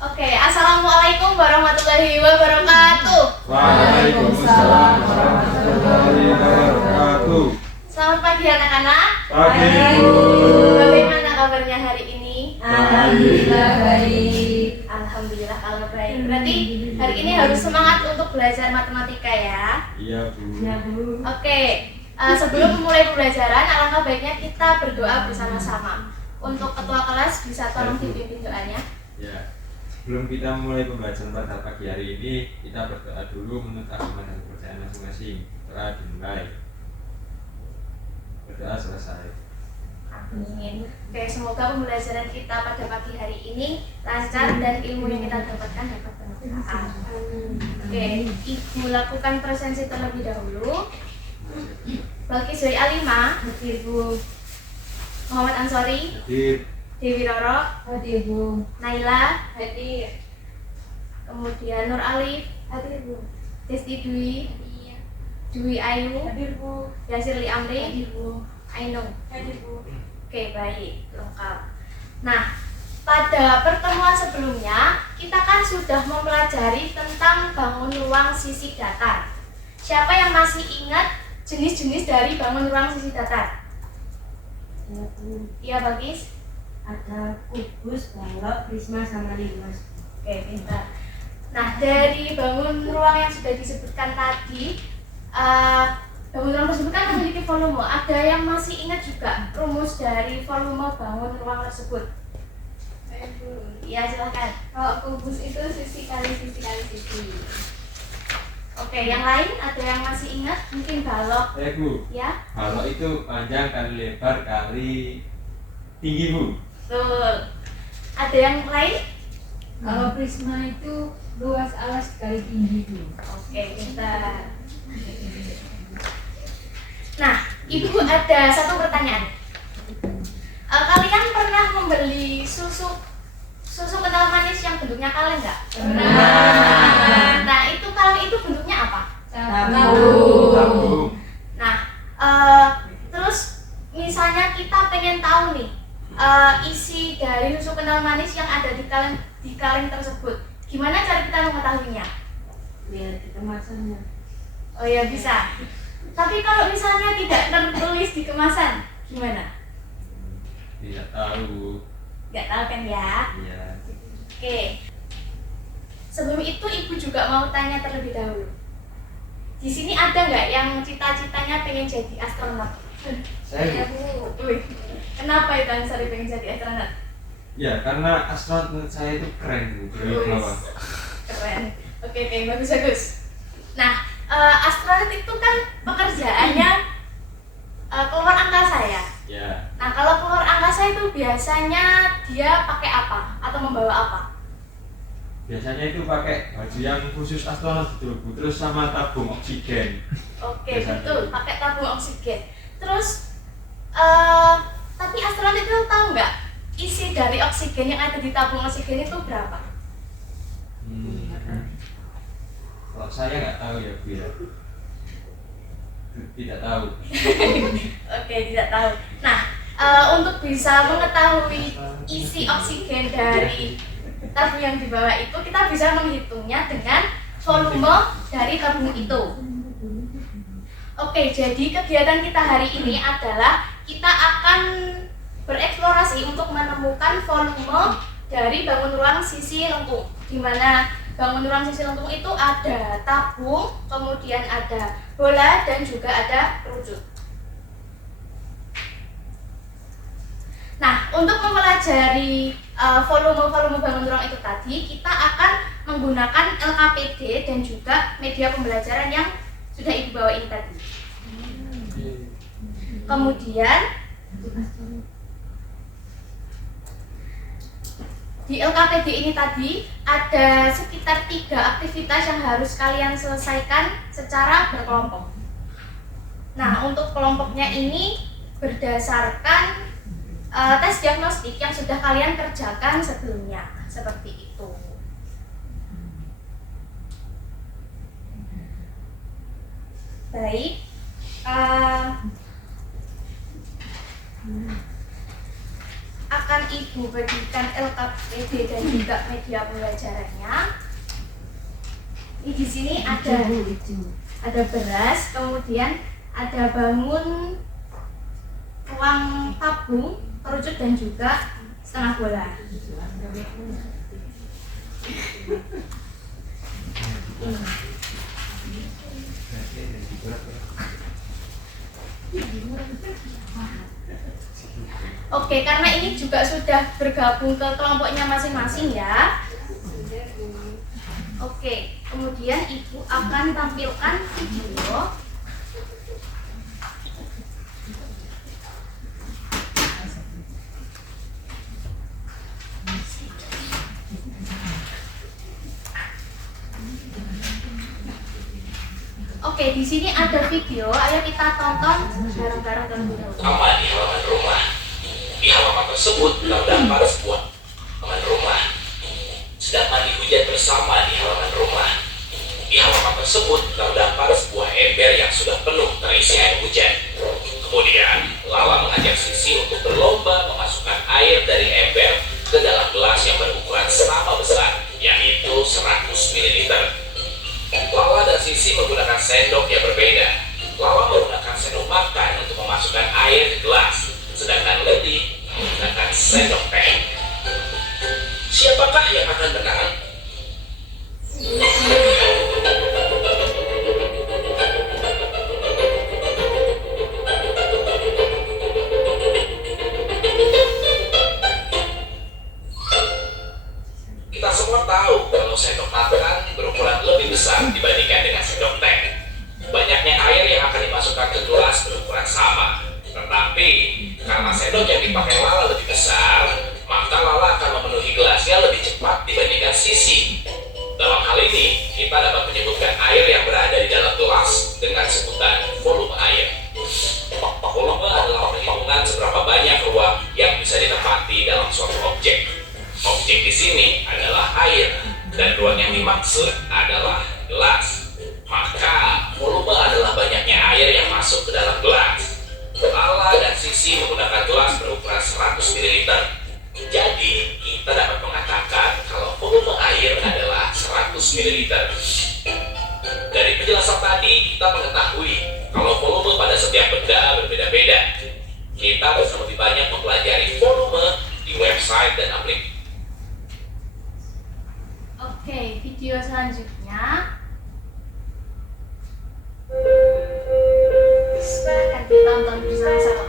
Oke, assalamualaikum warahmatullahi wabarakatuh. Waalaikumsalam warahmatullahi wabarakatuh. Selamat pagi anak-anak. Pagi, Bu. Bagaimana kabarnya hari ini? Alhamdulillah baik. Alhamdulillah kalau baik. Berarti hari ini harus semangat untuk belajar matematika ya. Iya, Bu. Oke, sebelum memulai pembelajaran, alangkah baiknya kita berdoa bersama-sama. Untuk ketua kelas bisa tolong dipimpin doanya. Ya. Sebelum kita mulai pembelajaran pada pagi hari ini, kita berdoa dulu menurut agama dan kepercayaan masing-masing. Doa dimulai. Berdoa selesai. Amin. Oke, semoga pembelajaran kita pada pagi hari ini lancar dan ilmu yang kita dapatkan dapat bermanfaat. Oke, Ibu lakukan presensi terlebih dahulu. Balki Zoe Alima, Ibu Muhammad Ansori, Hadir. Dewi Roro, Hadir Bu. Naila, Hadir. kemudian Nur Alif, Hadir Bu. Desti Dwi, Dwi Ayu, Hadir Bu. Yasirli Amri, Hadir Bu. Ainung. Hadir Bu. Oke, baik, lengkap. Nah, pada pertemuan sebelumnya kita kan sudah mempelajari tentang bangun ruang sisi datar. Siapa yang masih ingat jenis-jenis dari bangun ruang sisi datar? Ya Bu. Iya, Bagis? Ada kubus, balok, prisma sama limas. Oke, pintar. Nah, dari bangun ruang yang sudah disebutkan tadi, bangun ruang tersebut kan memiliki volume. Ada yang masih ingat juga rumus dari volume bangun ruang tersebut? Saya Bu. Iya, silakan. Kalau kubus itu sisi kali sisi kali sisi. Oke, yang lain ada yang masih ingat? Mungkin balok, Bu. ya? Kalau itu panjang kali lebar kali tinggi, Bu. Betul. Ada yang lain? Kalau prisma itu luas alas kali tinggi Bu. Oke, pintar. Nah, Ibu ada satu pertanyaan. Kalian pernah membeli susu kental manis yang bentuknya kaleng nggak? Pernah. Nah, itu kaleng itu bentuknya apa? Tabung. Nah, terus misalnya kita pengen tahu nih isi dari susu kental manis yang ada di kaleng tersebut. Gimana cara kita mengetahuinya? Lihat di kemasannya. Oh ya, bisa. Tapi kalau misalnya tidak tertulis di kemasan, gimana? Tidak tahu. Nggak tahu kan ya? Iya. Oke. Sebelum itu Ibu juga mau tanya terlebih dahulu. Di sini ada nggak yang cita-citanya pengen jadi astronot? Saya, Bu. Wih, kenapa itu Ansari pengen jadi astronot? Ya, karena astronot menurut saya itu keren, Bu. Dari Wih, bawah. keren. Oke, bagus. Nah, astronot itu kan pekerjaannya keluar angkasa ya. Ya. Nah, kalau keluar angkasa itu biasanya dia pakai apa atau membawa apa? Biasanya itu pakai baju yang khusus astronot gitu, Bu. Terus sama tabung oksigen. Oke, Biasanya. betul, pakai tabung oksigen. Terus, tapi astronot itu tahu nggak isi dari oksigen yang ada di tabung oksigen itu berapa? Kalau saya nggak tahu ya, Bu ya. Tidak tahu. Oke, tidak tahu. Nah, untuk bisa mengetahui isi oksigen dari tabung yang di bawah itu, kita bisa menghitungnya dengan volume dari tabung itu. Oke, jadi kegiatan kita hari ini adalah kita akan bereksplorasi untuk menemukan volume dari bangun ruang sisi lengkung, di mana bangun ruang sisi lengkung itu ada tabung, kemudian ada bola, dan juga ada kerucut. Nah, untuk mempelajari volume-volume bangun ruang itu tadi, kita akan menggunakan LKPD dan juga media pembelajaran yang sudah Ibu bawa ini tadi. Kemudian di LKPD ini tadi ada sekitar 3 aktivitas yang harus kalian selesaikan secara berkelompok. Nah, untuk kelompoknya ini berdasarkan tes diagnostik yang sudah kalian kerjakan sebelumnya, seperti itu. Baik, akan Ibu bagikan LKPD dan juga media pembelajarannya. Ini di sini ada beras, kemudian ada bangun, ruang tabung, kerucut dan juga setengah bola. Oke, karena ini juga sudah bergabung ke kelompoknya masing-masing ya. Oke, kemudian Ibu akan tampilkan video. Oke, di sini ada video. Ayo kita tonton bareng-bareng terlebih dahulu. Sama di halaman rumah. Di halaman tersebut terdapat sebuah halaman rumah. Sedang mandi hujan bersama di halaman rumah. Di halaman tersebut terdapat sebuah ember yang sudah penuh terisi air hujan. Kemudian Lala mengajak Sisi untuk berlomba memasukkan air dari ember ke dalam gelas yang berukuran sama besar, yaitu 100 ml. Lala dan Sisi menggunakan sendok yang berbeda. Lala menggunakan sendok makan untuk memasukkan air ke gelas, sedangkan Leti menggunakan sendok teh. Siapakah yang akan menang? Kita semua tahu kalau sendok makan berukuran lebih besar dibandingkan dengan sendok teh. Banyaknya air yang akan dimasukkan ke gelas berukuran sama. Tetapi karena sendok yang dipakai Lala lebih besar, maka Lala akan memenuhi gelasnya lebih cepat dibandingkan Sisi. Dalam hal ini, kita dapat menyebutkan air yang berada di dalam gelas dengan sebutan volume air. Volume adalah perhitungan seberapa banyak ruang yang bisa ditempati dalam suatu objek. Objek di sini adalah air, dan ruang yang dimaksud adalah gelas. Maka, volume adalah banyaknya air yang masuk ke dalam gelas. Lala dan Sisi menggunakan gelas berukuran 100 ml. Jadi, kita dapat mengatakan kalau volume air adalah 100 ml. Dari penjelasan tadi, kita mengetahui kalau volume pada setiap benda berbeda-beda. Kita bisa lebih banyak mempelajari volume di website dan aplikasi. Oke, video selanjutnya. Silahkan ditonton bersama-sama.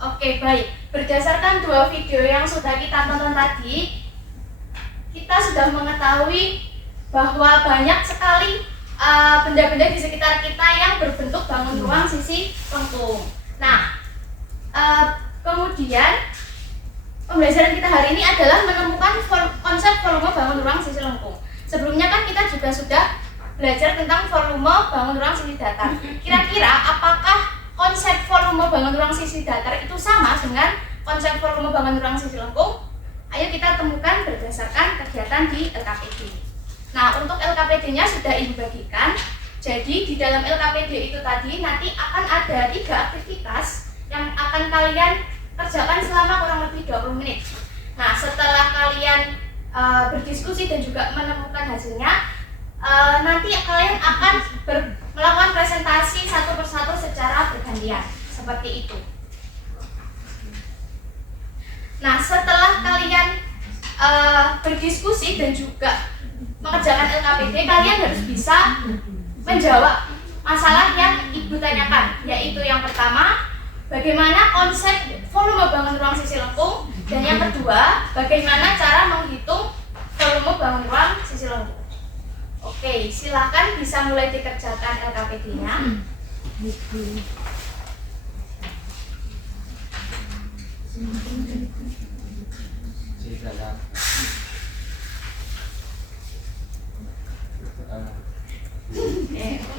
Oke, baik. Berdasarkan dua video yang sudah kita tonton tadi, kita sudah mengetahui bahwa banyak sekali benda-benda di sekitar kita yang berbentuk bangun ruang sisi lengkung. Nah, kemudian pembelajaran kita hari ini adalah menemukan konsep volume bangun ruang sisi lengkung. Sebelumnya kan kita juga sudah belajar tentang volume bangun ruang sisi datar. Kira-kira apakah konsep volume bangun ruang sisi datar itu sama dengan konsep volume bangun ruang sisi lengkung? Ayo kita temukan berdasarkan kegiatan di LKPD. Nah, untuk LKPD-nya sudah Ibu bagikan. Jadi di dalam LKPD itu tadi nanti akan ada 3 aktivitas yang akan kalian kerjakan selama kurang lebih 20 menit. Nah, setelah kalian berdiskusi dan juga menemukan hasilnya, nanti kalian akan melakukan presentasi satu persatu secara bergantian, seperti itu. Nah, setelah kalian berdiskusi dan juga mengerjakan LKPD, kalian harus bisa menjawab masalah yang Ibu tanyakan, yaitu yang pertama, bagaimana konsep volume bangun ruang sisi lengkung, dan yang kedua, bagaimana cara menghitung volume bangun ruang sisi lengkung. Oke, silakan bisa mulai dikerjakan LKPD-nya.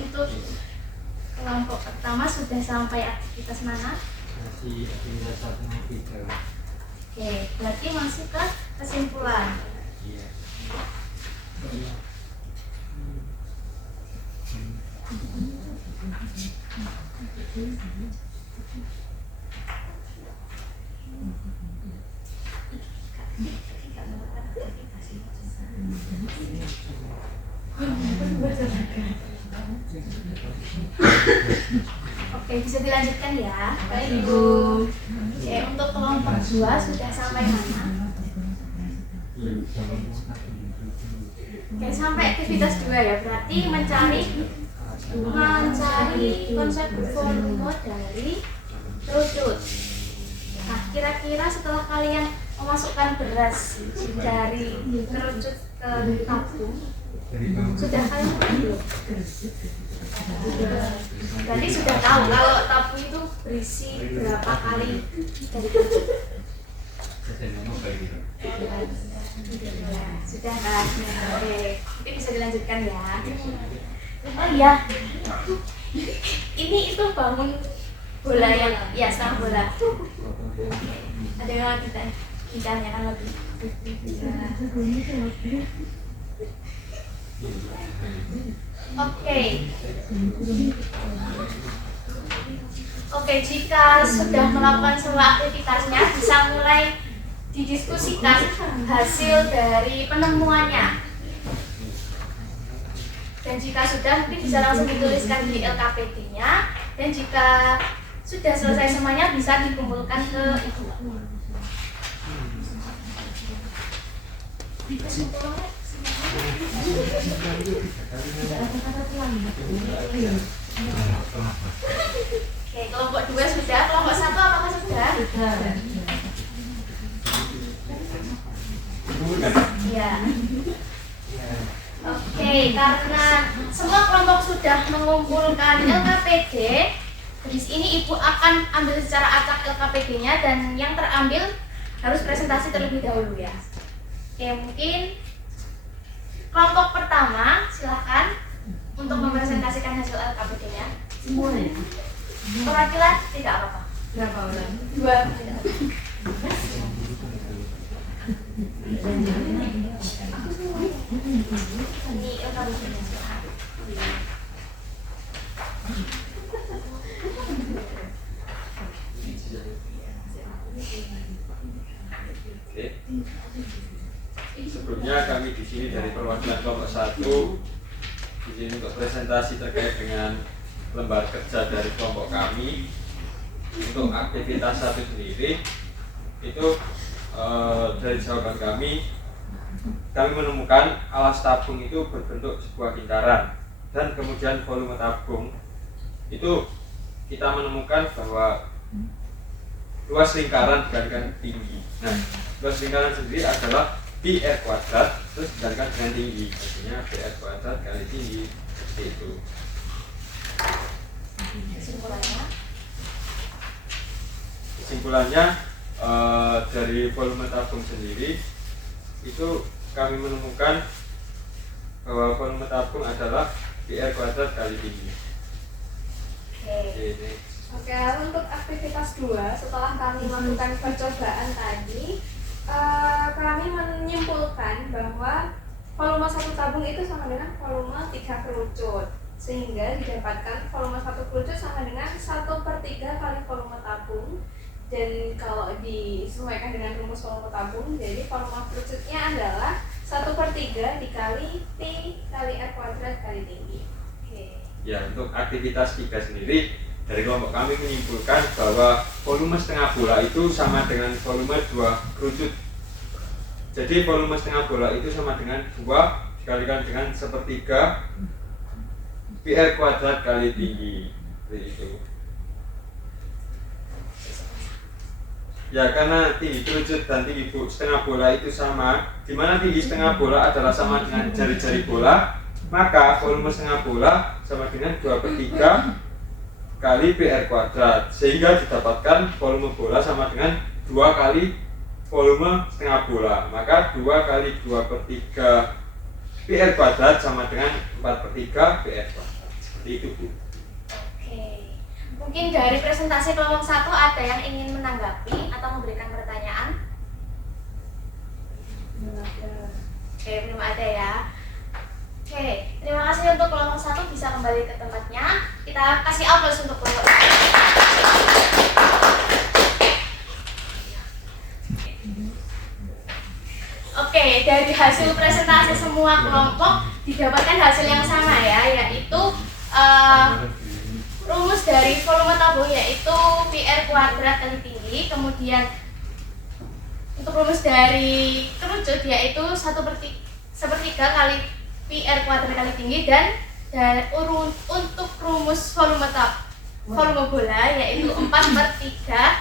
Untuk kelompok pertama sudah sampai aktivitas mana? Masih aktivitas 1 3. Oke, berarti masuk ke kesimpulan. Iya. Oke, bisa dilanjutkan ya. Baik, Ibu. Oke, untuk kelompok 2 sudah sampai mana? Oke, sampai aktivitas 2 ya. Berarti mencari konsep volume dari kerucut. Nah, kira-kira setelah kalian memasukkan beras dari kerucut ke tabung, sudah kalian belum? Berarti sudah tahu kalau tabung itu berisi berapa kali dari kerucut? Sudah kan? Oke, ini bisa dilanjutkan ya. Oh iya, ini itu bangun bola yang ya sarang bola. Ada yang kita tanyakan lagi. Oke, jika sudah melakukan semua aktivitasnya, bisa mulai didiskusikan hasil dari penemuannya. Dan jika sudah, mungkin bisa langsung dituliskan di LKPD-nya. Dan jika sudah selesai semuanya, bisa dikumpulkan ke Ibu. Oke, kelompok 2 sudah, kelompok 1 apakah sudah? Iya. Oke, karena semua kelompok sudah mengumpulkan LKPD, di sini Ibu akan ambil secara acak LKPD-nya dan yang terambil harus presentasi terlebih dahulu ya. Oke, mungkin kelompok pertama silakan untuk mempresentasikan hasil LKPD-nya. Semuanya. Perwakilan tidak apa-apa. Berapa orang? 2 tidak apa-apa. Ini LKPD-nya silakan. Oke. Sebelumnya kami di sini dari perwakilan kelompok 1 di sini untuk presentasi terkait dengan lembar kerja dari kelompok kami untuk aktivitas 1 sendiri itu dari jawaban kami menemukan alas tabung itu berbentuk sebuah lingkaran dan kemudian volume tabung itu kita menemukan bahwa luas lingkaran dikalikan tinggi. Nah, luas lingkaran sendiri adalah pi r kuadrat terus dikalikan dengan tinggi, artinya pi r kuadrat kali tinggi seperti itu. Kesimpulannya dari volume tabung sendiri itu kami menemukan bahwa volume tabung adalah PR kuadrat kali tinggi. Oke, untuk aktivitas 2 setelah kami melakukan percobaan tadi, kami menyimpulkan bahwa volume 1 tabung itu sama dengan volume 3 kerucut, sehingga didapatkan volume 1 kerucut sama dengan 1/3 kali volume tabung. Dan kalau disesuaikan dengan rumus volume tabung, jadi volume kerucutnya adalah 1/3 dikali P kali R kuadrat kali tinggi. Oke. Ya, untuk aktivitas 3 sendiri dari kelompok kami menyimpulkan bahwa volume setengah bola itu sama dengan volume 2 kerucut. Jadi volume setengah bola itu sama dengan 2 dikalikan dengan 1/3 PR kuadrat kali tinggi. Seperti itu. Ya, karena tinggi kerucut dan tinggi setengah bola itu sama, di mana tinggi setengah bola adalah sama dengan jari-jari bola, maka volume setengah bola sama dengan 2/3 kali PR kuadrat, sehingga didapatkan volume bola sama dengan 2 kali volume setengah bola. Maka 2 kali 2/3 PR kuadrat sama dengan 4/3 PR kuadrat. Seperti itu, Bu. Oke. Mungkin dari presentasi kelompok 1 ada yang ingin menanggapi atau memberikan pertanyaan? Oke, belum ada ya. Oke, terima kasih untuk kelompok 1 bisa kembali ke tempatnya. Kita kasih aplaus untuk kelompok 1. Oke, dari hasil presentasi semua kelompok didapatkan hasil yang sama ya, yaitu rumus dari volume tabung yaitu PR kuadrat kali tinggi. Kemudian untuk rumus dari kerucut yaitu 1/3 kali PR kuadrat kali tinggi, dan untuk rumus volume bola yaitu 4/3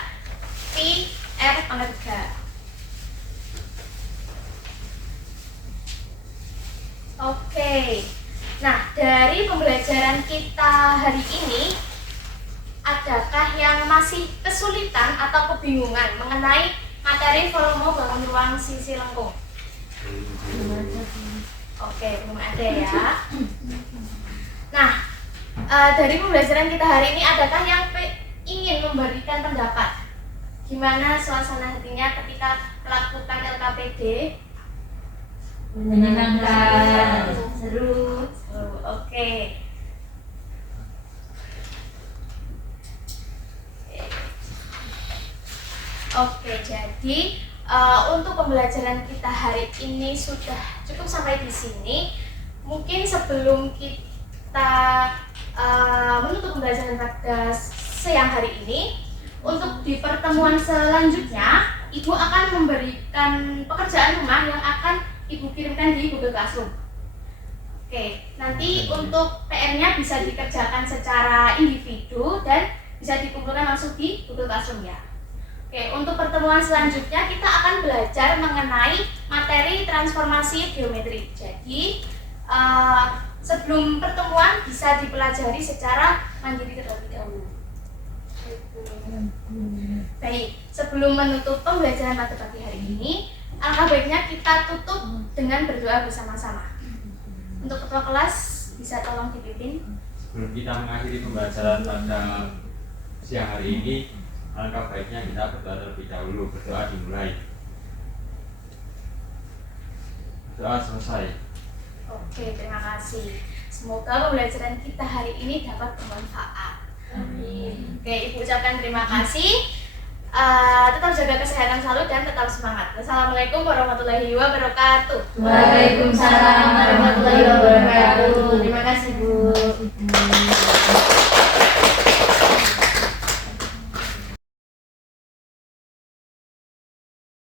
PR pangkat 3. Oke, nah dari pembelajaran kita hari ini, adakah yang masih kesulitan atau kebingungan mengenai materi volume bangun ruang sisi lengkung? Oke, belum ada ya. Nah, dari pembelajaran kita hari ini, adakah yang ingin memberikan pendapat? Gimana suasana hatinya ketika melakukan LKPD? Menyenangkan, seru. Oke. Oke, jadi untuk pembelajaran kita hari ini sudah cukup sampai di sini. Mungkin sebelum kita menutup pembelajaran pada siang hari ini, untuk di pertemuan selanjutnya, Ibu akan memberikan pekerjaan rumah yang akan Ibu kirimkan di Google Classroom. Oke, nanti untuk PR-nya bisa dikerjakan secara individu dan bisa dikumpulkan langsung di Google Classroom ya. Oke, untuk pertemuan selanjutnya kita akan belajar mengenai materi transformasi geometri. Jadi sebelum pertemuan bisa dipelajari secara mandiri terlebih dahulu. Baik, sebelum menutup pembelajaran pada pagi hari ini, alangkah baiknya kita tutup dengan berdoa bersama-sama. Untuk ketua kelas bisa tolong dipimpin. Sebelum kita mengakhiri pembelajaran pada siang hari ini, alangkah baiknya kita berdoa terlebih dahulu. Berdoa dimulai. Doa selesai. Oke, terima kasih. Semoga pembelajaran kita hari ini dapat bermanfaat. Amin. Oke, Ibu ucapkan terima kasih. Tetap jaga kesehatan selalu dan tetap semangat. Wassalamualaikum warahmatullahi wabarakatuh. Waalaikumsalam warahmatullahi wabarakatuh. Terima kasih, Bu.